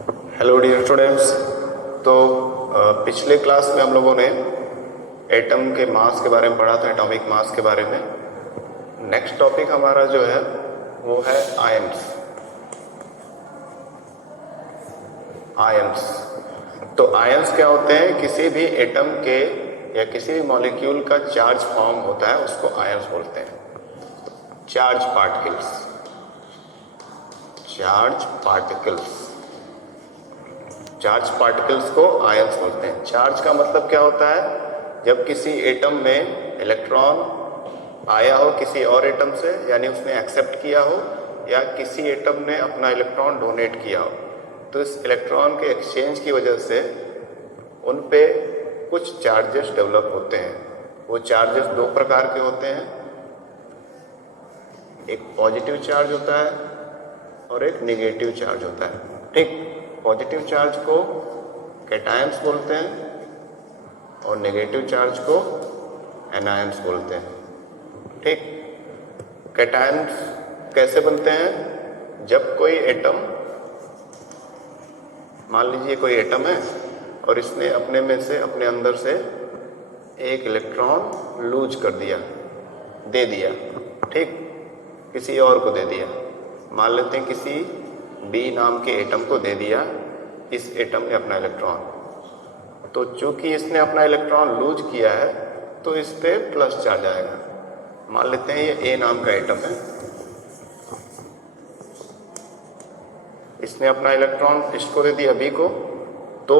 Hello dear students. तो पिछले class में हम लोगों ने एटम के मास के बारे में पढ़ा था, एटॉमिक मास के बारे में। नेक्स्ट टॉपिक हमारा जो है वो है आयंस। तो आयंस क्या होते हैं? किसी भी एटम के या किसी भी मॉलिक्यूल का चार्ज फॉर्म होता है उसको आयंस बोलते हैं। चार्ज पार्टिकल्स, चार्ज पार्टिकल्स को आयंस बोलते हैं। चार्ज का मतलब क्या होता है? जब किसी एटम में इलेक्ट्रॉन आया हो किसी और एटम से, यानी उसने एक्सेप्ट किया हो, या किसी एटम ने अपना इलेक्ट्रॉन डोनेट किया हो, तो इस इलेक्ट्रॉन के एक्सचेंज की वजह से उन पे कुछ चार्जेस डेवलप होते हैं। वो चार्जेस दो प्रकार के होते हैं, एक पॉजिटिव चार्ज होता है और एक नेगेटिव चार्ज होता है। ठीक, पॉजिटिव चार्ज को कैटायंस बोलते हैं और नेगेटिव चार्ज को एनायंस बोलते हैं। ठीक, कैटायंस कैसे बनते हैं? जब कोई एटम, मान लीजिए कोई एटम है और इसने अपने में से, अपने अंदर से एक इलेक्ट्रॉन लूज कर दिया, दे दिया। ठीक, किसी और को दे दिया। मान लेते हैं किसी बी नाम के एटम को दे दिया इस एटम ने अपना इलेक्ट्रॉन। तो चूंकि इसने अपना इलेक्ट्रॉन लूज किया है तो इस पे प्लस चार्ज आएगा। मान लेते हैं ये ए नाम का एटम है, इसने अपना इलेक्ट्रॉन इसको दे दिया बी को, तो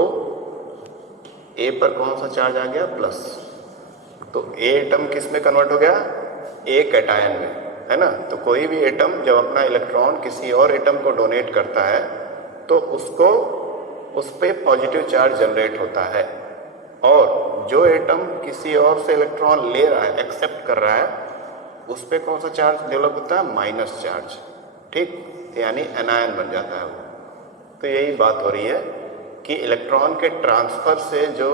ए पर कौन सा चार्ज आ गया? प्लस। तो ए एटम किस में कन्वर्ट हो गया? ए कैटायन में, है ना। तो कोई भी एटम जब अपना इलेक्ट्रॉन किसी और एटम को डोनेट करता है तो उसको, उस पे पॉजिटिव चार्ज जनरेट होता है, और जो एटम किसी और से इलेक्ट्रॉन ले रहा है, एक्सेप्ट कर रहा है, उस पे कौन सा चार्ज डेवलप होता है? Minus charge. ठीक, यानी एनायन बन जाता है वो। तो यही बात हो रही है कि इलेक्ट्रॉन के ट्रांसफर से जो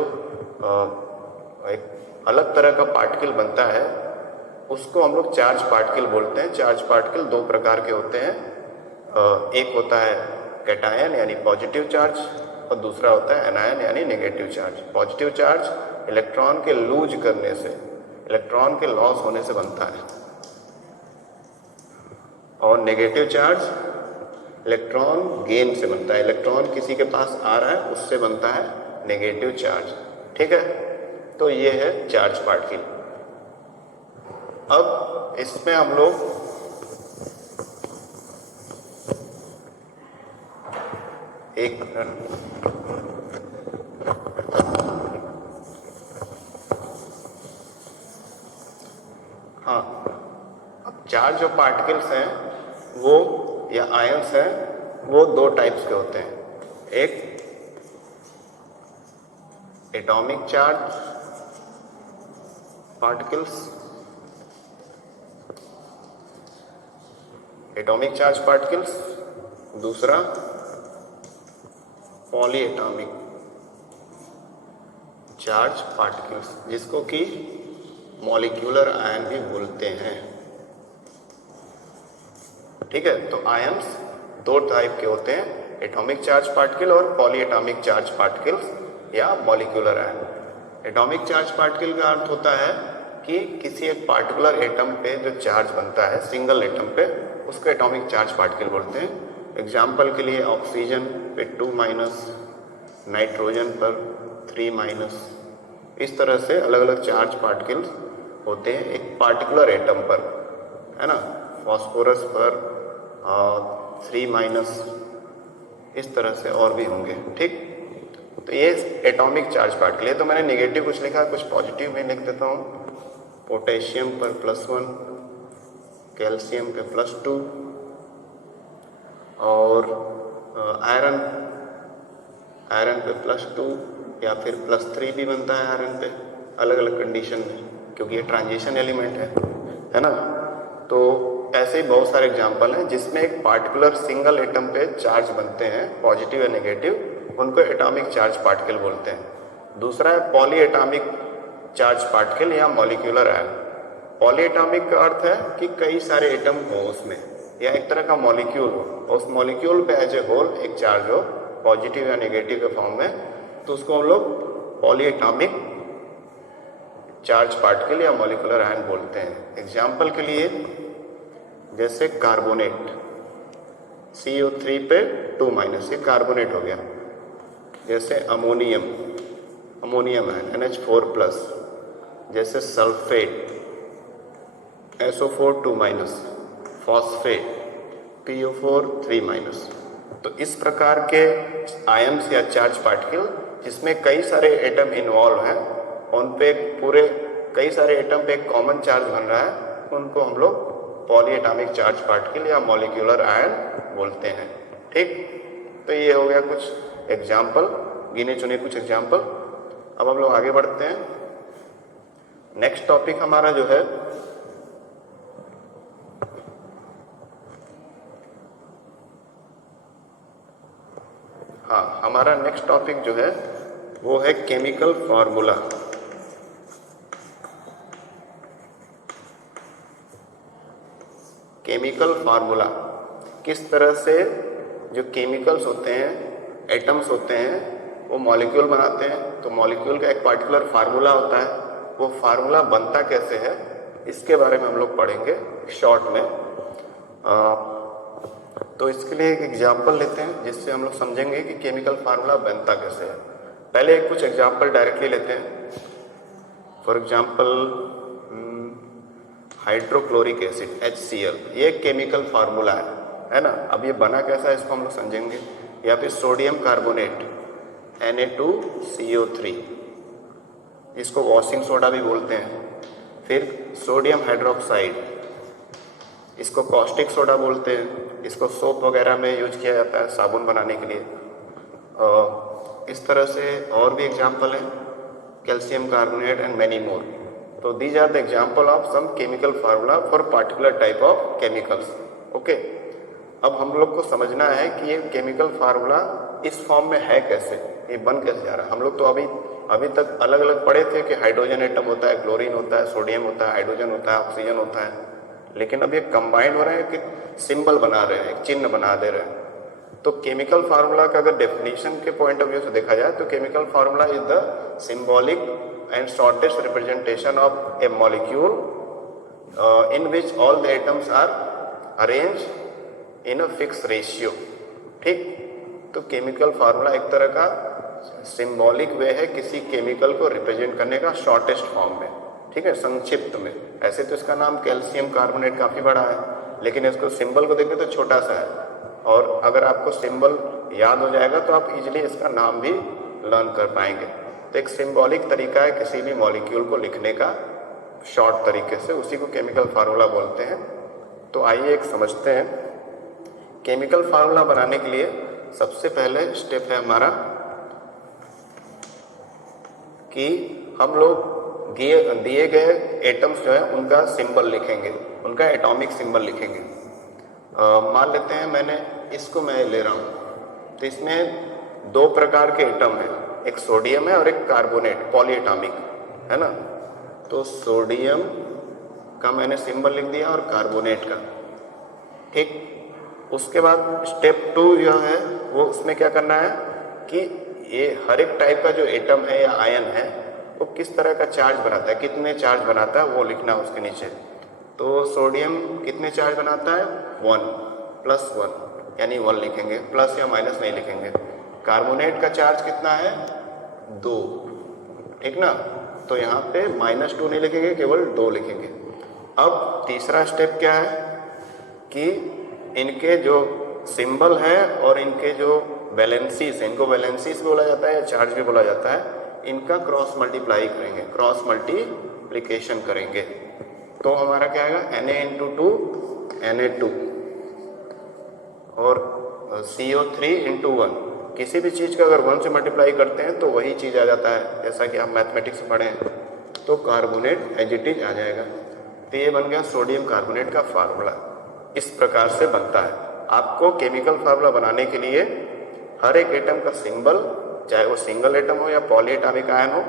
एक अलग तरह का पार्टिकल बनता है उसको हम लोग चार्ज पार्टिकल बोलते हैं। चार्ज पार्टिकल दो प्रकार के होते हैं, एक होता है कैटायन यानी पॉजिटिव चार्ज, और दूसरा होता है एनायन यानी negative charge. Positive charge electron के लूज करने से, इलेक्ट्रॉन के लॉस होने से बनता है, और नेगेटिव चार्ज इलेक्ट्रॉन गेन से बनता है। इलेक्ट्रॉन किसी के पास आ रहा है उससे बनता है नेगेटिव चार्ज। ठीक है, तो ये है चार्ज पार्टिकल। अब इसमें हम लोग एक हाँ, अब चार्ज जो पार्टिकल्स हैं वो, या आयंस हैं, वो दो टाइप्स के होते हैं। एक atomic charge particles, atomic charge particles, दूसरा पॉली एटॉमिक चार्ज पार्टिकल्स, जिसको कि मॉलिक्यूलर आयन भी बोलते हैं। ठीक है, तो आयंस दो टाइप के होते हैं, एटॉमिक चार्ज पार्टिकल और पॉली एटॉमिक चार्ज पार्टिकल्स या molecular ion. Atomic charge particle का अर्थ होता है कि किसी एक पार्टिकुलर एटम पे जो चार्ज बनता है, सिंगल एटम पे, उसको एटॉमिक चार्ज पार्टिकल बोलते हैं। एग्जाम्पल के लिए ऑक्सीजन पे 2-, नाइट्रोजन पर 3-, इस तरह से अलग अलग चार्ज पार्टिकल्स होते हैं एक पार्टिकुलर एटम पर, है ना। फॉस्फोरस पर 3-, इस तरह से और भी होंगे। ठीक, तो ये एटॉमिक चार्ज पार्टिकल है। तो मैंने नेगेटिव कुछ लिखा, कुछ पॉजिटिव में लिख देता हूँ। पोटेशियम पर +1, कैल्शियम पे +2, और आयरन पे +2 या फिर +3 भी बनता है आयरन पे, अलग अलग कंडीशन में, क्योंकि ये ट्रांजिशन एलिमेंट है ना। तो ऐसे ही बहुत सारे एग्जाम्पल हैं जिसमें एक पार्टिकुलर सिंगल एटम पे चार्ज बनते हैं, पॉजिटिव या नेगेटिव, उनको एटॉमिक चार्ज पार्टिकल बोलते हैं। दूसरा है पॉली एटॉमिक चार्ज पार्टिकल या मॉलिक्यूलर आयन। पॉली एटॉमिक का अर्थ है कि कई सारे एटम हो उसमें, या एक तरह का मॉलिक्यूल हो, और उस मॉलिक्यूल पे एज ए होल एक चार्ज हो, पॉजिटिव या नेगेटिव के फॉर्म में, तो उसको हम लोग पॉलीएटॉमिक चार्ज पार्टिकल या मॉलिक्यूलर आयन बोलते हैं। एग्जाम्पल के लिए जैसे कार्बोनेट CO3 पे 2- ये कार्बोनेट हो गया। जैसे अमोनियम है NH4+, जैसे सल्फेट SO4 2-, फॉस्फेट PO4 3-। तो इस प्रकार के आयन्स या चार्ज पार्टिकल जिसमें कई सारे एटम इन्वॉल्व हैं, उन पे पूरे कई सारे एटम पे एक कॉमन चार्ज बन रहा है, उनको हम लोग पॉलीएटॉमिक चार्ज पार्टिकल या मॉलिक्यूलर आयन बोलते हैं। ठीक, तो ये हो गया कुछ एग्जाम्पल, गिने चुने कुछ एग्जाम्पल। अब हम लोग आगे बढ़ते हैं। नेक्स्ट टॉपिक हमारा जो है हमारा नेक्स्ट टॉपिक जो है वो है केमिकल फार्मूला। केमिकल फार्मूला किस तरह से जो केमिकल्स होते हैं, एटम्स होते हैं, वो मॉलिक्यूल बनाते हैं। तो मॉलिक्यूल का एक पार्टिकुलर फार्मूला होता है, वो फार्मूला बनता कैसे है इसके बारे में हम लोग पढ़ेंगे शॉर्ट में। तो इसके लिए एक एग्जाम्पल लेते हैं जिससे हम लोग समझेंगे कि केमिकल फार्मूला बनता कैसे है। पहले कुछ एग्जाम्पल डायरेक्टली लेते हैं। For example hydrochloric acid HCl, ये केमिकल फार्मूला है ना। अब ये बना कैसा है इसको हम लोग समझेंगे। या फिर सोडियम कार्बोनेट Na2CO3, इसको वॉशिंग सोडा भी बोलते हैं। फिर सोडियम हाइड्रोक्साइड, इसको कॉस्टिक सोडा बोलते हैं। इसको सोप वगैरह में यूज किया जाता है साबुन बनाने के लिए। इस तरह से और भी एग्जाम्पल हैं, calcium carbonate and many more. तो these are the example of some chemical formula for particular type of chemicals. Okay, अब हम लोग को समझना है कि ये केमिकल फार्मूला इस फॉर्म में है कैसे, ये बन कैसे जा रहा है। हम लोग तो अभी तक अलग अलग पढ़े थे कि हाइड्रोजन एटम होता है, क्लोरीन होता है, सोडियम होता है, हाइड्रोजन होता है, ऑक्सीजन होता है। लेकिन अब ये कंबाइंड हो रहे हैं कि सिंबल बना रहे हैं, एक चिन्ह बना दे रहे हैं। तो केमिकल फार्मूला का अगर डेफिनेशन के पॉइंट ऑफ व्यू से देखा जाए तो chemical formula is the symbolic and shortest representation of A molecule in which all the atoms are arranged in a fixed ratio। ठीक, तो केमिकल फार्मूला एक तरह का सिंबॉलिक वे है किसी केमिकल को रिप्रेजेंट करने का शॉर्टेस्ट फॉर्म में। ठीक है, संक्षिप्त में। ऐसे तो इसका नाम कैल्शियम कार्बोनेट काफ़ी बड़ा है, लेकिन इसको सिंबल को देखें तो छोटा सा है। और अगर आपको सिंबल याद हो जाएगा तो आप इजीली इसका नाम भी लर्न कर पाएंगे। तो एक सिंबॉलिक तरीका है किसी भी मॉलिक्यूल को लिखने का शॉर्ट तरीके से, उसी को केमिकल फार्मूला बोलते हैं। तो आइए एक समझते हैं। केमिकल फार्मूला बनाने के लिए सबसे पहले स्टेप है हमारा कि हम लोग दिए गए एटम्स जो है उनका सिंबल लिखेंगे, उनका एटॉमिक सिंबल लिखेंगे। मान लेते हैं मैं ले रहा हूँ, तो इसमें दो प्रकार के एटम हैं, एक सोडियम है और एक कार्बोनेट, पॉलीएटॉमिक है ना। तो सोडियम का मैंने सिंबल लिख दिया और कार्बोनेट का। ठीक, उसके बाद स्टेप 2 जो है वो उसमें क्या करना है कि ये हर एक टाइप का जो एटम है या आयन है वो किस तरह का चार्ज बनाता है, कितने चार्ज बनाता है वो लिखना है उसके नीचे। तो सोडियम कितने चार्ज बनाता है, 1+1 यानी 1 लिखेंगे, प्लस या माइनस नहीं लिखेंगे। कार्बोनेट का चार्ज कितना है, 2। ठीक ना, तो यहाँ पे -2 नहीं लिखेंगे, केवल 2 लिखेंगे। अब तीसरा स्टेप क्या है कि इनके जो सिंबल है और इनके जो वैलेंसीज हैं, इनको वैलेंसीज बोला जाता है या चार्ज भी बोला जाता है, इनका क्रॉस मल्टीप्लाई करेंगे, क्रॉस मल्टीप्लिकेशन करेंगे। तो हमारा क्या आएगा, Na×2 Na2 और CO3×1। किसी भी चीज़ का अगर 1 से मल्टीप्लाई करते हैं तो वही चीज़ आ जाता है, जैसा कि आप मैथमेटिक्स में पढ़े तो कार्बोनेट एज इट इज आ जाएगा। तो ये बन गया सोडियम कार्बोनेट का फार्मूला। इस प्रकार से बनता है। आपको केमिकल फार्मूला बनाने के लिए हर एक एटम का सिंबल, चाहे वो सिंगल एटम हो या पॉलीएटॉमिक आयन हो,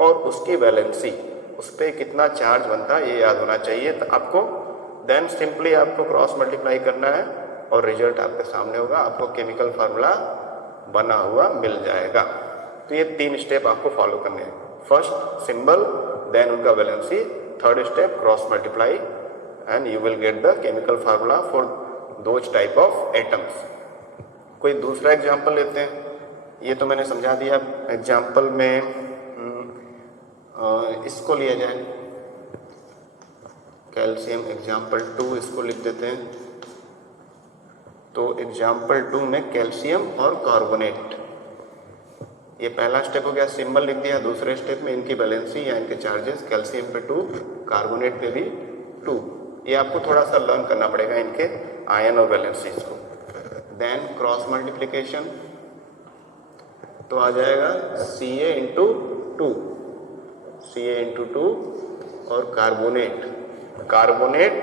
और उसकी वैलेंसी, उस पर कितना चार्ज बनता है ये याद होना चाहिए। तो आपको देन सिंपली आपको क्रॉस मल्टीप्लाई करना है और रिजल्ट आपके सामने होगा। आपको केमिकल फार्मूला बना हुआ मिल जाएगा। तो ये 3 स्टेप आपको फॉलो करने हैं। फर्स्ट सिंबल, देन उनका valency, third step cross multiply, and you will get the chemical formula for those type of atoms. कोई दूसरा एग्जाम्पल लेते हैं। ये तो मैंने समझा दिया। एग्जाम्पल में इसको लिया जाए, कैल्शियम एग्जाम्पल 2, इसको लिख देते हैं। तो एग्जाम्पल 2 में कैल्शियम और कार्बोनेट, ये पहला स्टेप हो गया, सिंबल लिख दिया। दूसरे स्टेप में इनकी वैलेंसी या इनके चार्जेस, कैल्शियम पे 2, कार्बोनेट पे भी 2। ये आपको थोड़ा सा लर्न करना पड़ेगा इनके आयन और वैलेंसीज को। देन क्रॉस मल्टीप्लिकेशन, तो आ जाएगा Ca इंटू 2, Ca इंटू 2, और कार्बोनेट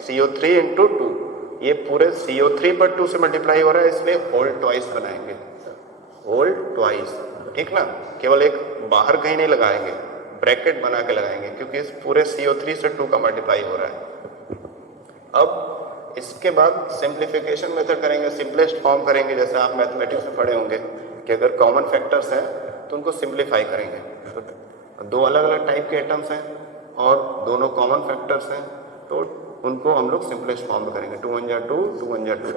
CO3 इंटू 2। ये पूरे CO3 पर 2 से मल्टीप्लाई हो रहा है, इसलिए होल ट्वाइस बनाएंगे, होल ट्वाइस, ठीक ना। केवल एक बाहर कहीं नहीं लगाएंगे, ब्रैकेट बना के लगाएंगे, क्योंकि इस पूरे CO3 से 2 का मल्टीप्लाई हो रहा है। अब इसके बाद सिंप्लीफिकेशन मेथड करेंगे, सिंपलेस्ट फॉर्म करेंगे। जैसे आप मैथमेटिक्स में पढ़े होंगे कि अगर कॉमन फैक्टर्स हैं तो उनको सिंप्लीफाई करेंगे। तो 2 अलग अलग टाइप के एटम्स हैं और दोनों कॉमन फैक्टर्स हैं, तो उनको हम लोग सिंपलेस्ट फॉर्म में करेंगे। 2 1 जा 2, 2 1 जा 2,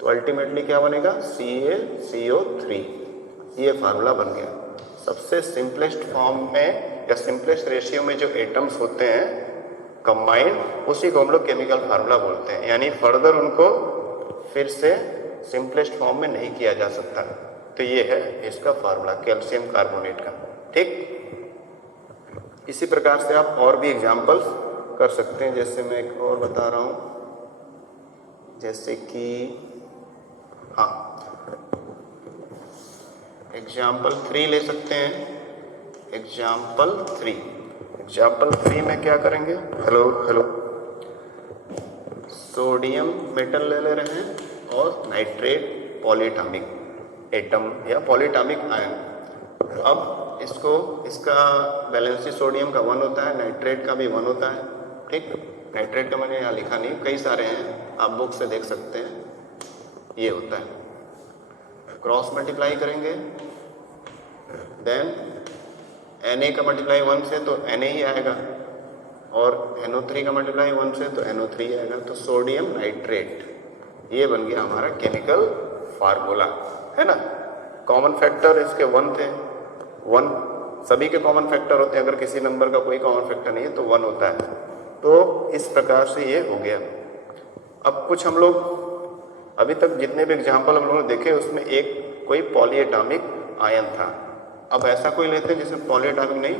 तो अल्टीमेटली क्या बनेगा, CaCO3। ये फार्मूला बन गया। सबसे सिंपलेस्ट फॉर्म में या सिंपलेस्ट रेशियो में जो एटम्स होते हैं कंबाइंड, उसी को हम लोग केमिकल फार्मूला बोलते हैं। यानी फर्दर उनको फिर से सिंपलेस्ट फॉर्म में नहीं किया जा सकता। तो ये है इसका फार्मूला कैल्शियम कार्बोनेट का, ठीक। इसी प्रकार से आप और भी एग्जाम्पल्स कर सकते हैं। जैसे मैं एक और बता रहा हूँ, जैसे कि हाँ, एग्जाम्पल 3 ले सकते हैं। एग्जाम्पल 3 में क्या करेंगे, हेलो, सोडियम मेटल ले रहे हैं और नाइट्रेट पॉलीएटॉमिक एटम या पॉलीएटॉमिक आयन। अब इसका वैलेंसी सोडियम का 1 होता है, नाइट्रेट का भी 1 होता है, ठीक। नाइट्रेट का मैंने यहाँ लिखा नहीं, कई सारे हैं, आप बुक से देख सकते हैं। ये होता है, क्रॉस मल्टीप्लाई करेंगे, देन Na का मल्टीप्लाई 1 से तो Na ही आएगा, और NO3 का मल्टीप्लाई 1 से तो NO3 आएगा। तो सोडियम नाइट्रेट, ये बन गया हमारा केमिकल फार्मूला, है ना। कॉमन फैक्टर इसके 1 थे, 1 सभी के कॉमन फैक्टर होते हैं। अगर किसी नंबर का कोई कॉमन फैक्टर नहीं है तो 1 होता है। तो इस प्रकार से ये हो गया। अब कुछ हम लोग अभी तक जितने भी एग्जाम्पल हम लोगों ने देखे उसमें एक कोई पॉलीएटॉमिक आयन था। अब ऐसा कोई लेते हैं जिसमें पॉलीएटॉमिक नहीं,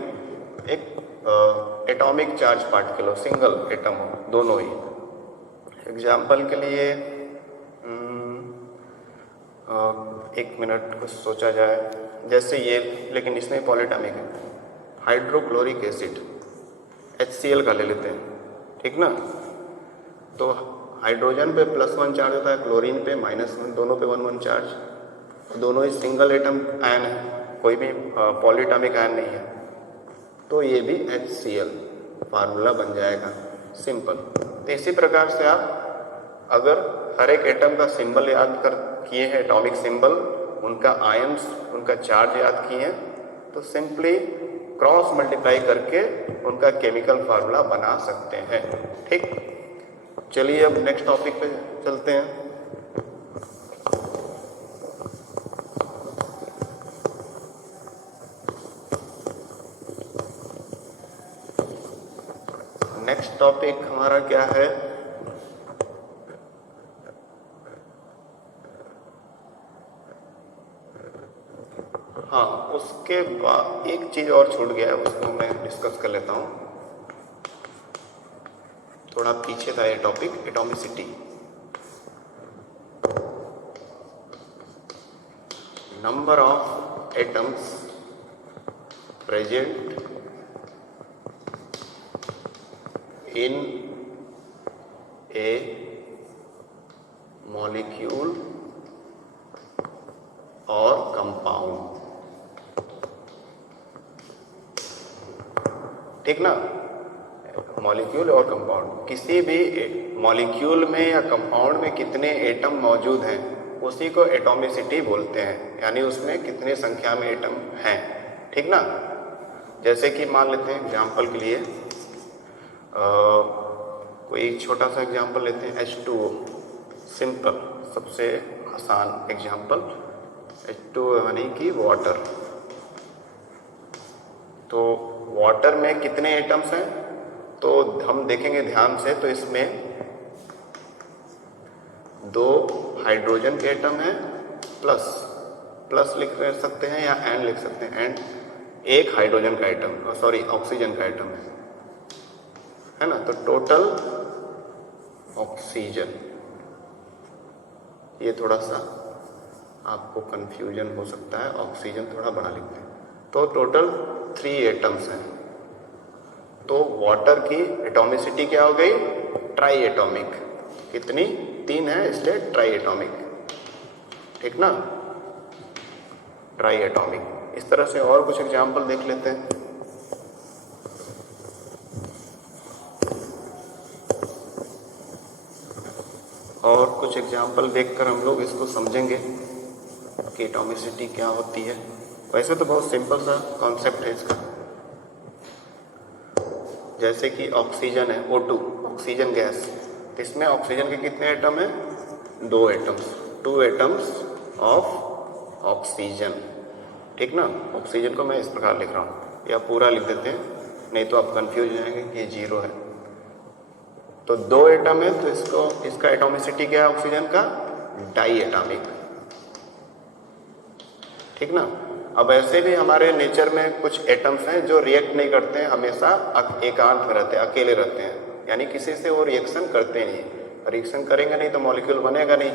एक एटॉमिक चार्ज पार्टिकल हो, सिंगल एटम हो, दोनों ही। एग्जाम्पल के लिए एक मिनट कुछ सोचा जाए। जैसे ये, लेकिन इसमें पॉलीएटॉमिक है, हाइड्रोक्लोरिक एसिड HCl का ले लेते हैं, ठीक ना। तो हाइड्रोजन पे +1 चार्ज होता है, क्लोरीन पे -1, दोनों पे 1 1 चार्ज। दोनों ही सिंगल एटम आयन है, कोई भी पॉलीएटॉमिक आयन नहीं है। तो ये भी HCl फार्मूला बन जाएगा, सिंपल। तो इसी प्रकार से आप अगर हर एक एटम का सिंबल याद कर किए हैं, एटॉमिक सिंबल, उनका आयन्स, उनका चार्ज याद किए हैं, तो सिंपली क्रॉस मल्टीप्लाई करके उनका केमिकल फार्मूला बना सकते हैं, ठीक। चलिए अब नेक्स्ट टॉपिक पे चलते हैं। नेक्स्ट टॉपिक हमारा क्या है, हाँ, उसके बाद एक चीज और छूट गया है, उसको मैं डिस्कस कर लेता हूँ। थोड़ा पीछे था ये topic, atomicity. Number of atoms present in A molecule और कंपाउंड, ठीक ना। मॉलिक्यूल और कंपाउंड, किसी भी मॉलिक्यूल में या कंपाउंड में कितने एटम मौजूद हैं उसी को एटॉमिसिटी बोलते हैं, यानी उसमें कितने संख्या में एटम हैं, ठीक ना। जैसे कि मान लेते हैं एग्जाम्पल के लिए कोई छोटा सा एग्जाम्पल लेते हैं, H2O, सिंपल सबसे आसान एग्जाम्पल, H2O यानी कि वाटर। तो वाटर में कितने एटम्स हैं, तो हम देखेंगे ध्यान से, तो इसमें 2 हाइड्रोजन के एटम हैं, प्लस लिख सकते हैं या एंड लिख सकते हैं, एंड 1 हाइड्रोजन का एटम, सॉरी ऑक्सीजन का एटम है ना। तो टोटल ऑक्सीजन, ये थोड़ा सा आपको कंफ्यूजन हो सकता है, ऑक्सीजन थोड़ा बड़ा लिखते हैं। तो टोटल 3 एटम्स हैं। तो वाटर की एटॉमिसिटी क्या हो गई, ट्राई एटॉमिक। कितनी, 3 है, इसलिए ट्राई एटॉमिक, ठीक ना, ट्राई एटॉमिक। इस तरह से और कुछ एग्जाम्पल देख लेते हैं। और कुछ एग्जाम्पल देखकर हम लोग इसको समझेंगे कि एटॉमिसिटी क्या होती है। वैसे तो बहुत सिंपल सा कॉन्सेप्ट है इसका। जैसे कि ऑक्सीजन है, O2, ऑक्सीजन गैस, इसमें ऑक्सीजन के कितने एटम हैं, 2 एटम्स, 2 एटम्स ऑफ ऑक्सीजन, ठीक ना। ऑक्सीजन को मैं इस प्रकार लिख रहा हूँ, या पूरा लिख देते हैं, नहीं तो आप कंफ्यूज हो जाएंगे कि ये 0 है। तो 2 एटम है, तो इसका एटॉमिसिटी क्या है ऑक्सीजन का, डाई एटॉमिक, ठीक ना। अब ऐसे भी हमारे नेचर में कुछ एटम्स हैं जो रिएक्ट नहीं करते हैं, हमेशा एकांत में रहते हैं, अकेले रहते हैं, यानी किसी से वो रिएक्शन करते नहीं। रिएक्शन करेंगे नहीं तो मॉलिक्यूल बनेगा नहीं,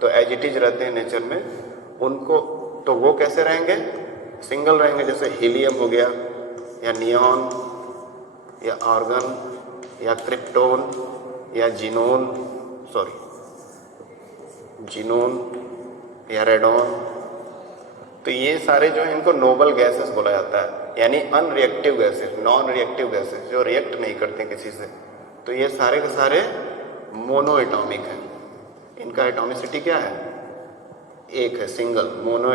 तो एज इट इज रहते हैं नेचर में। उनको तो वो कैसे रहेंगे, सिंगल रहेंगे, जैसे हीलियम हो गया, या नियॉन, या आर्गन, या क्रिप्टोन, या जीनोन, या रेडॉन। तो ये सारे जो है इनको नोबल गैसेस बोला जाता है, यानी unreactive gases, non reactive gases, जो रिएक्ट नहीं करते किसी से। तो ये सारे के सारे मोनो एटॉमिक हैं। इनका एटॉमिसिटी क्या है, 1 है, सिंगल, मोनो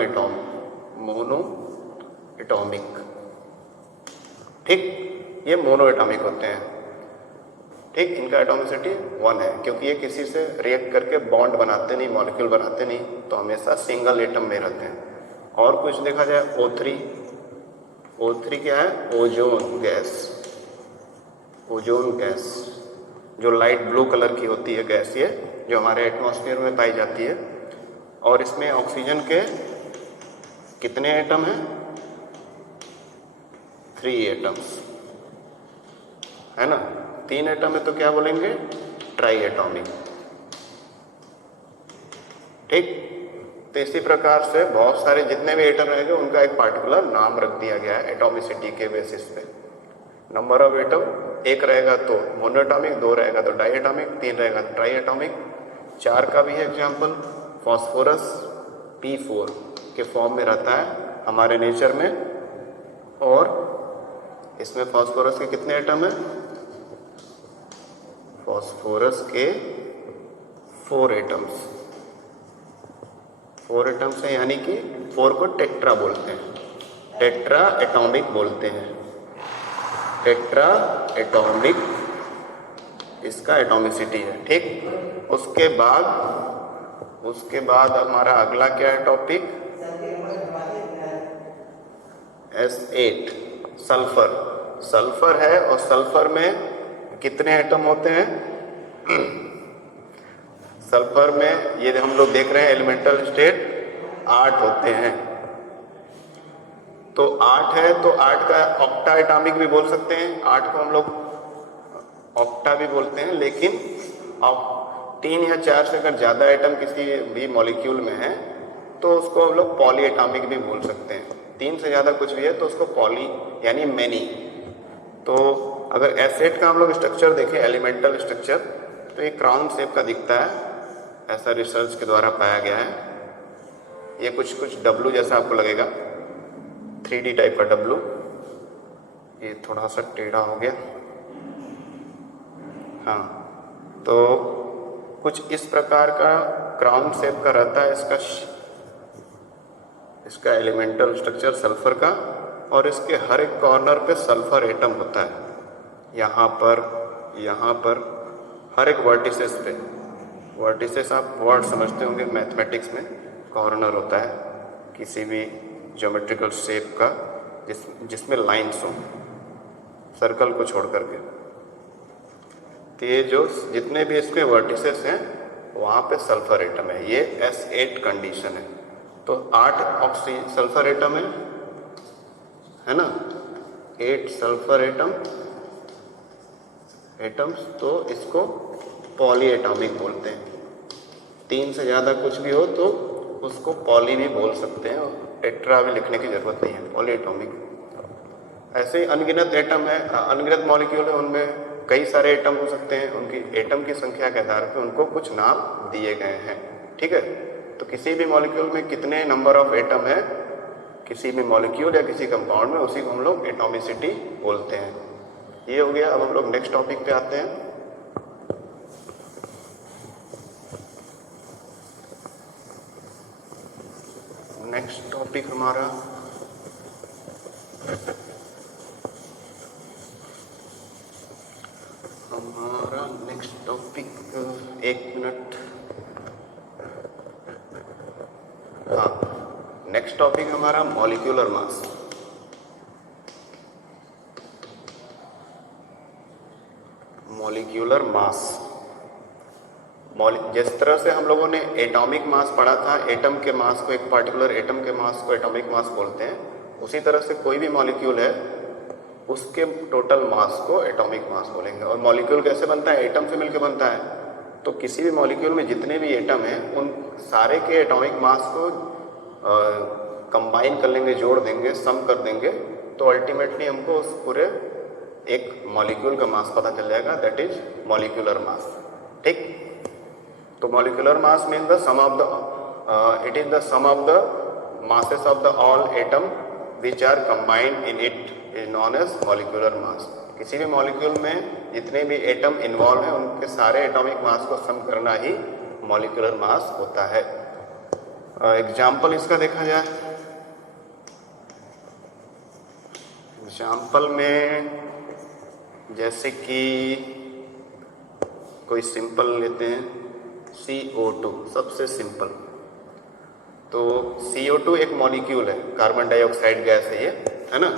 एटॉमिक, ठीक, ये मोनो एटॉमिक होते हैं, ठीक। इनका एटॉमिसिटी 1 है, क्योंकि ये किसी से रिएक्ट करके बॉन्ड बनाते नहीं, मॉलिक्यूल बनाते नहीं, तो हमेशा सिंगल एटम में रहते हैं। और कुछ देखा जाए, O3 क्या है, ओजोन गैस, जो लाइट ब्लू कलर की होती है गैस, ये जो हमारे एटमॉस्फेयर में पाई जाती है। और इसमें ऑक्सीजन के कितने एटम हैं, 3 एटम्स, है ना। 3 एटम है तो क्या बोलेंगे, ट्राई एटॉमिक, ठीक। तो इसी प्रकार से बहुत सारे जितने भी एटम रहेंगे उनका एक पार्टिकुलर नाम रख दिया गया है एटॉमिसिटी के बेसिस पे। नंबर ऑफ एटम 1 रहेगा तो मोनोएटॉमिक, 2 रहेगा तो डाई एटॉमिक, 3 रहेगा तो ट्राई एटॉमिक। 4 का भी है एग्जाम्पल, फॉस्फोरस P4 के फॉर्म में रहता है हमारे नेचर में, और इसमें फॉस्फोरस के कितने एटम है, फॉस्फोरस के 4 एटम्स, 4 एटम्स है, यानी कि 4 को टेट्रा बोलते हैं, टेट्रा एटॉमिक बोलते हैं, टेट्रा एटॉमिक इसका एटॉमिसिटी है, ठीक। उसके बाद हमारा अगला क्या है टॉपिक, S8, सल्फर है, और सल्फर में कितने एटम होते हैं, सल्फर में ये हम लोग देख रहे हैं एलिमेंटल स्टेट 8 होते हैं। तो 8 है, तो 8 का ऑक्टा एटॉमिक भी बोल सकते हैं, 8 को हम लोग ऑक्टा भी बोलते हैं। लेकिन 3 या 4 से अगर ज़्यादा एटम किसी भी मॉलिक्यूल में है तो उसको हम लोग पॉली एटॉमिक भी बोल सकते हैं। 3 से ज़्यादा कुछ भी है तो उसको पॉली यानी मैनी। तो अगर एसिड का हम लोग स्ट्रक्चर देखें, एलिमेंटल स्ट्रक्चर, तो ये क्राउन शेप का दिखता है, ऐसा रिसर्च के द्वारा पाया गया है। ये कुछ डब्लू जैसा आपको लगेगा, 3D टाइप का डब्लू, ये थोड़ा सा टेढ़ा हो गया, हाँ। तो कुछ इस प्रकार का क्राउन शेप का रहता है इसका एलिमेंटल स्ट्रक्चर सल्फर का, और इसके हर एक कॉर्नर पे सल्फर एटम होता है। यहाँ पर हर एक वर्टिसेस पे, वर्टिसेस आप वर्ड समझते होंगे मैथमेटिक्स में, कॉर्नर होता है किसी भी ज्योमेट्रिकल शेप का जिसमें लाइंस हो, सर्कल को छोड़ करके। तो ये जो जितने भी इसके वर्टिसेस हैं वहाँ पे सल्फर एटम है। ये S8 कंडीशन है। तो 8 सल्फर एटम है ना, 8 सल्फर एटम्स, तो इसको पॉली एटॉमिक बोलते हैं। 3 से ज़्यादा कुछ भी हो तो उसको पॉली भी बोल सकते हैं, टेट्रा भी लिखने की ज़रूरत नहीं है, पॉली एटॉमिक। ऐसे ही अनगिनत एटम है, अनगिनत मॉलिक्यूल है, उनमें कई सारे एटम हो सकते हैं, उनकी एटम की संख्या के आधार पर उनको कुछ नाम दिए गए हैं। ठीक है, तो किसी भी मॉलिक्यूल में कितने नंबर ऑफ एटम है किसी भी मॉलिक्यूल या किसी कंपाउंड में, उसी को हम लोग एटॉमिसिटी बोलते हैं। ये हो गया। अब हम लोग नेक्स्ट टॉपिक पे आते हैं। नेक्स्ट टॉपिक हमारा नेक्स्ट टॉपिक, एक मिनट, हाँ, नेक्स्ट टॉपिक हमारा मॉलिक्यूलर मास। मॉलिक्यूलर मास, जिस तरह से हम लोगों ने एटॉमिक मास पढ़ा था, एटम के मास को, एक पार्टिकुलर एटम के मास को एटॉमिक मास बोलते हैं, उसी तरह से कोई भी मॉलिक्यूल है उसके टोटल मास को एटॉमिक मास बोलेंगे। और मॉलिक्यूल कैसे बनता है? एटम से मिलकर बनता है। तो किसी भी मॉलिक्यूल में जितने भी एटम हैं उन सारे के एटॉमिक मास को कंबाइन कर लेंगे, जोड़ देंगे, सम कर देंगे, तो अल्टीमेटली हमको उस पूरे एक मॉलिक्यूल का मास पता चल जाएगा, दैट इज मॉलिक्यूलर मास। ठीक, तो molecular mass mean the sum of the it is the sum of the masses of the all atom which are combined in it is known as molecular mass। किसी भी molecule में जितने भी atom involve हैं उनके सारे atomic mass को सम करना ही मॉलिक्यूलर मास होता है। एग्जाम्पल इसका देखा जाए, एग्जाम्पल में जैसे कि कोई सिंपल लेते हैं, CO2 सबसे सिंपल। तो CO2 एक मॉलिक्यूल है, कार्बन डाइऑक्साइड गैस है, ये है ना,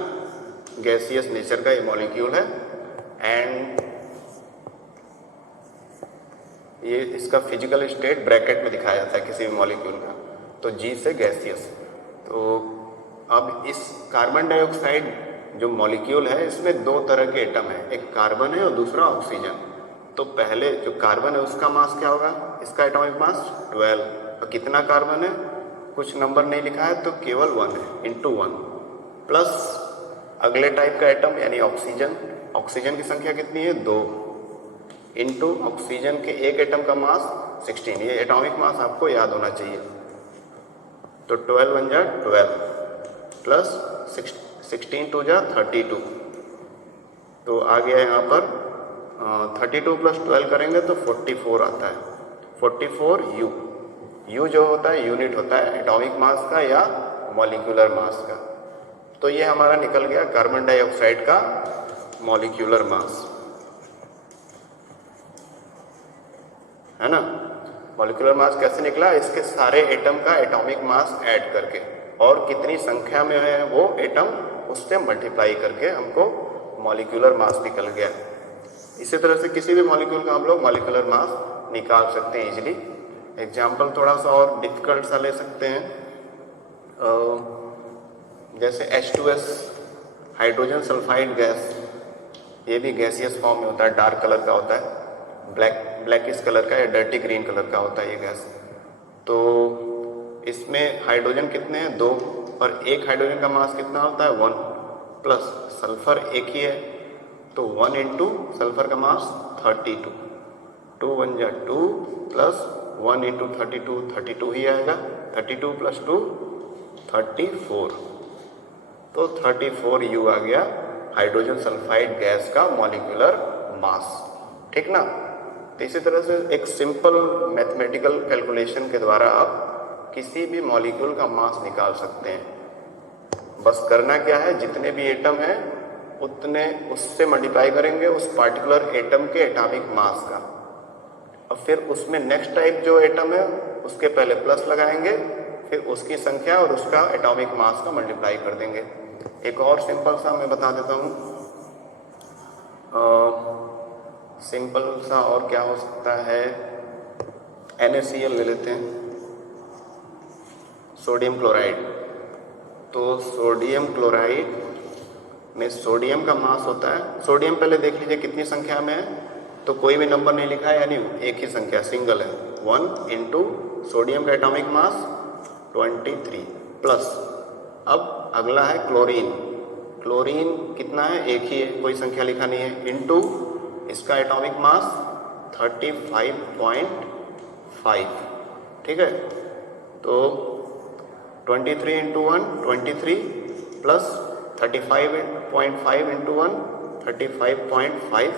गैसियस नेचर का ये मॉलिक्यूल है। एंड ये इसका फिजिकल स्टेट ब्रैकेट में दिखाया जाता है किसी भी मॉलिक्यूल का, तो G से गैसियस। तो अब इस कार्बन डाइऑक्साइड जो मॉलिक्यूल है इसमें दो तरह के एटम है, एक कार्बन है और दूसरा ऑक्सीजन। तो पहले जो कार्बन है उसका मास क्या होगा, इसका एटॉमिक मास 12। और कितना कार्बन है कुछ नंबर नहीं लिखा है, तो केवल 1 है, इंटू 1 प्लस अगले टाइप का एटम यानी ऑक्सीजन, ऑक्सीजन की संख्या कितनी है 2, इंटू ऑक्सीजन के एक एटम का मास 16। ये एटॉमिक मास आपको याद होना चाहिए। तो 12 बन जा 12 प्लस 16 टू जा 32, तो आ गया यहाँ पर 32 प्लस 12 करेंगे तो 44 आता है। 44 U जो होता है यूनिट होता है एटॉमिक मास का या मॉलिक्यूलर मास का। तो ये हमारा निकल गया कार्बन डाइऑक्साइड का मॉलिक्यूलर मास, है ना। मॉलिक्यूलर मास कैसे निकला, इसके सारे एटम का एटॉमिक मास ऐड करके और कितनी संख्या में है वो एटम उससे मल्टीप्लाई करके हमको मॉलिक्यूलर मास निकल गया। इसी तरह से किसी भी मॉलिक्यूल का हम लोग मॉलिक्यूलर मास निकाल सकते हैं इजीली। एग्जाम्पल थोड़ा सा और डिफिकल्ट सा ले सकते हैं, जैसे H2S हाइड्रोजन सल्फाइड गैस, ये भी गैसियस फॉर्म में होता है, डार्क कलर का होता है, ब्लैकिश कलर का या डर्टी ग्रीन कलर का होता है ये गैस। तो इसमें हाइड्रोजन कितने हैं 2, और एक हाइड्रोजन का मास कितना होता है 1, प्लस सल्फर एक ही है तो 1 इंटू सल्फर का मास 32, 2 1 जा 2 प्लस 1 इंटू 32, 32 ही आएगा, 32 प्लस 2 34, तो 34 U आ गया हाइड्रोजन सल्फाइड गैस का मॉलिक्यूलर मास। ठीक ना, तो इसी तरह से एक सिंपल मैथमेटिकल कैलकुलेशन के द्वारा आप किसी भी मॉलिक्यूल का मास निकाल सकते हैं। बस करना क्या है, जितने भी एटम हैं उतने उससे मल्टीप्लाई करेंगे उस पार्टिकुलर एटम के एटॉमिक मास का, और फिर उसमें नेक्स्ट टाइप जो एटम है उसके पहले प्लस लगाएंगे, फिर उसकी संख्या और उसका एटॉमिक मास का मल्टीप्लाई कर देंगे। एक और सिंपल सा मैं बता देता हूँ, सिंपल सा और क्या हो सकता है, NaCl ले लेते हैं, सोडियम क्लोराइड। तो सोडियम क्लोराइड में सोडियम का मास होता है, सोडियम पहले देख लीजिए कितनी संख्या में है, तो कोई भी नंबर नहीं लिखा है, यानी एक ही संख्या सिंगल है, 1 इंटू सोडियम का एटॉमिक मास 23 प्लस। अब अगला है क्लोरीन, क्लोरीन कितना है, एक ही है, कोई संख्या लिखा नहीं है, इंटू इसका एटॉमिक मास 35.5, ठीक है। तो 23 इंटू 1 23 प्लस 35.5 इंटू 1 35.5,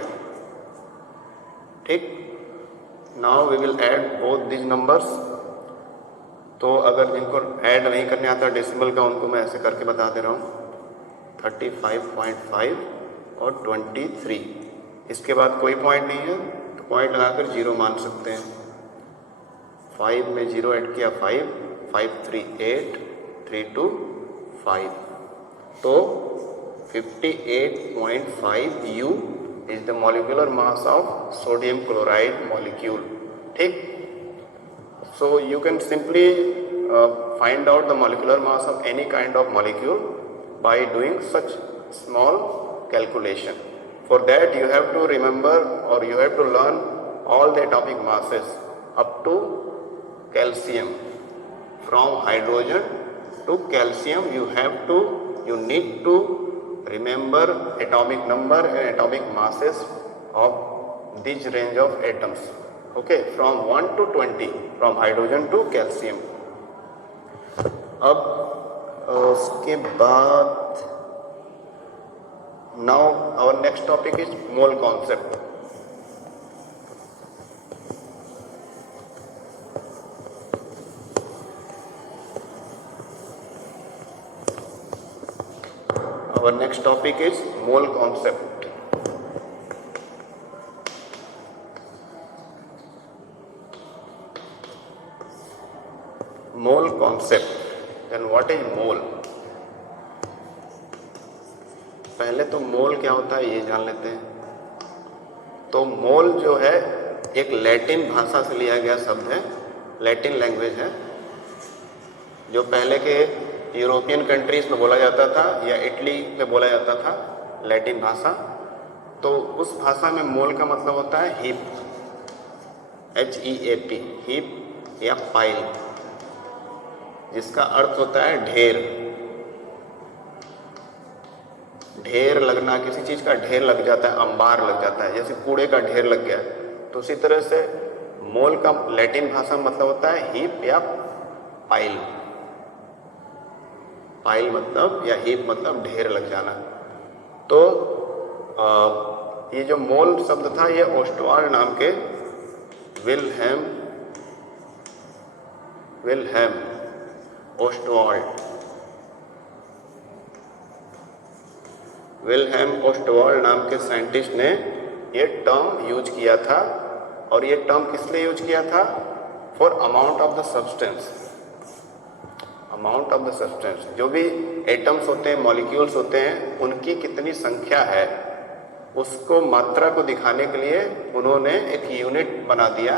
ठीक। Now we will add both this numbers. तो अगर जिनको ऐड नहीं करने आता डेसिमल का, उनको मैं ऐसे करके बता दे रहा हूँ, 35.5 और 23। इसके बाद कोई पॉइंट नहीं है तो पॉइंट लगाकर 0 मान सकते हैं। 5 में 0 ऐड किया 5, 5 3 8, 3 2 5, तो 58.5 U is the molecular mass of sodium chloride molecule, ठीक। So you can simply find out the molecular mass of any kind of molecule by doing such small calculation. For that you have to remember or you have to learn all the atomic masses up to calcium. From hydrogen to calcium you need to remember atomic number and atomic masses of this range of atoms. Okay, from 1 to 20, from hydrogen to calcium. अब उसके बाद now our next topic is mole concept. Our next topic is mole concept. Mole concept. Then what is mole? पहले तो मोल क्या होता है ये जान लेते हैं। तो मोल जो है एक लैटिन भाषा से लिया गया शब्द है, लैटिन लैंग्वेज है, जो पहले के यूरोपियन कंट्रीज में बोला जाता था या इटली में बोला जाता था, लैटिन भाषा। तो उस भाषा में मोल का मतलब होता है हीप, HEAP, हीप या पाइल, जिसका अर्थ होता है ढेर। ढेर लगना, किसी चीज़ का ढेर लग जाता है, अंबार लग जाता है, जैसे कूड़े का ढेर लग गया, तो उसी तरह से मोल का लैटिन भाषा में मतलब होता है हीप या पाइल। पाइल मतलब या हीप मतलब ढेर लग जाना। तो ये जो मोल शब्द था ये ओस्टवाल्ड नाम के विल्हेम ओस्टवाल्ड नाम के साइंटिस्ट ने ये टर्म यूज किया था। और ये टर्म किस लिए यूज किया था? For amount of the substance. Amount of the substance, जो भी एटम्स होते हैं, मॉलिक्यूल्स होते हैं, उनकी कितनी संख्या है उसको, मात्रा को दिखाने के लिए उन्होंने एक यूनिट बना दिया,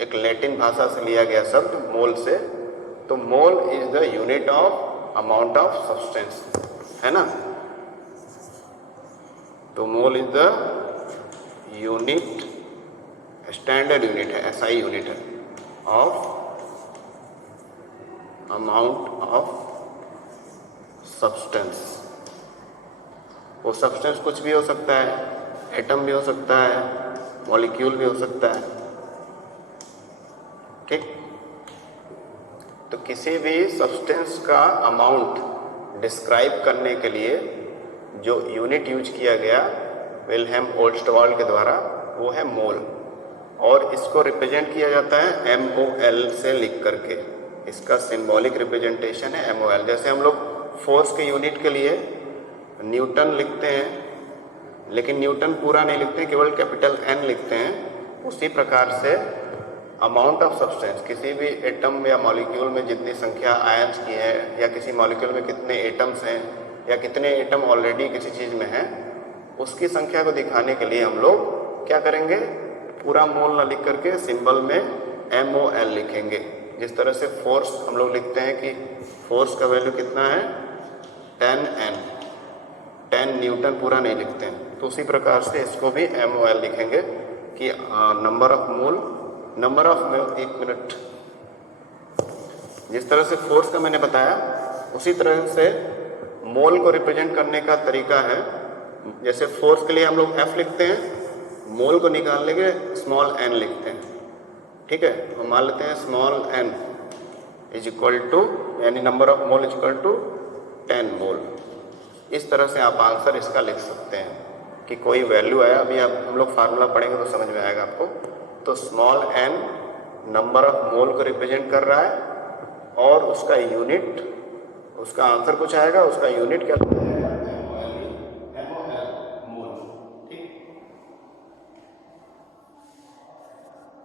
एक लैटिन भाषा से लिया गया शब्द मोल से। तो mole is the unit of amount of substance, है ना। तो mole is the unit, standard unit है, SI यूनिट है ऑफ अमाउंट ऑफ सब्सटेंस। वो सब्सटेंस कुछ भी हो सकता है, एटम भी हो सकता है, मॉलिक्यूल भी हो सकता है, ठीक। तो किसी भी सब्सटेंस का अमाउंट डिस्क्राइब करने के लिए जो यूनिट यूज किया गया विल्हेम ओस्टवाल्ड के द्वारा, वो है मोल। और इसको रिप्रेजेंट किया जाता है MOL से लिख करके। इसका सिंबॉलिक रिप्रेजेंटेशन है MOL। जैसे हम लोग फोर्स के यूनिट के लिए न्यूटन लिखते हैं, लेकिन न्यूटन पूरा नहीं लिखते हैं, केवल कैपिटल N लिखते हैं। उसी प्रकार से अमाउंट ऑफ सब्सटेंस, किसी भी एटम या मॉलिक्यूल में जितनी संख्या आयंस की है, या किसी मॉलिक्यूल में कितने एटम्स हैं, या कितने एटम ऑलरेडी किसी चीज़ में हैं, उसकी संख्या को दिखाने के लिए हम लोग क्या करेंगे, पूरा मोल ना लिख करके सिंबल में MOL लिखेंगे। जिस तरह से फोर्स हम लोग लिखते हैं कि फोर्स का वैल्यू कितना है 10N, 10 न्यूटन पूरा नहीं लिखते हैं, तो उसी प्रकार से इसको भी MOL लिखेंगे कि number of mole, number of मोल, एक मिनट, जिस तरह से फोर्स का मैंने बताया उसी तरह से मोल को रिप्रेजेंट करने का तरीका है। जैसे फोर्स के लिए हम लोग F लिखते हैं, मोल को निकालने के स्मॉल n लिखते हैं, ठीक है। तो मान लेते हैं small n is equal to, यानी number of mole is equal to 10 mole. इस तरह से आप आंसर इसका लिख सकते हैं कि कोई वैल्यू आया, अभी आप हम लोग फार्मूला पढ़ेंगे तो समझ में आएगा आपको। तो स्मॉल n नंबर ऑफ मोल को रिप्रेजेंट कर रहा है और उसका यूनिट, उसका आंसर कुछ आएगा, उसका यूनिट क्या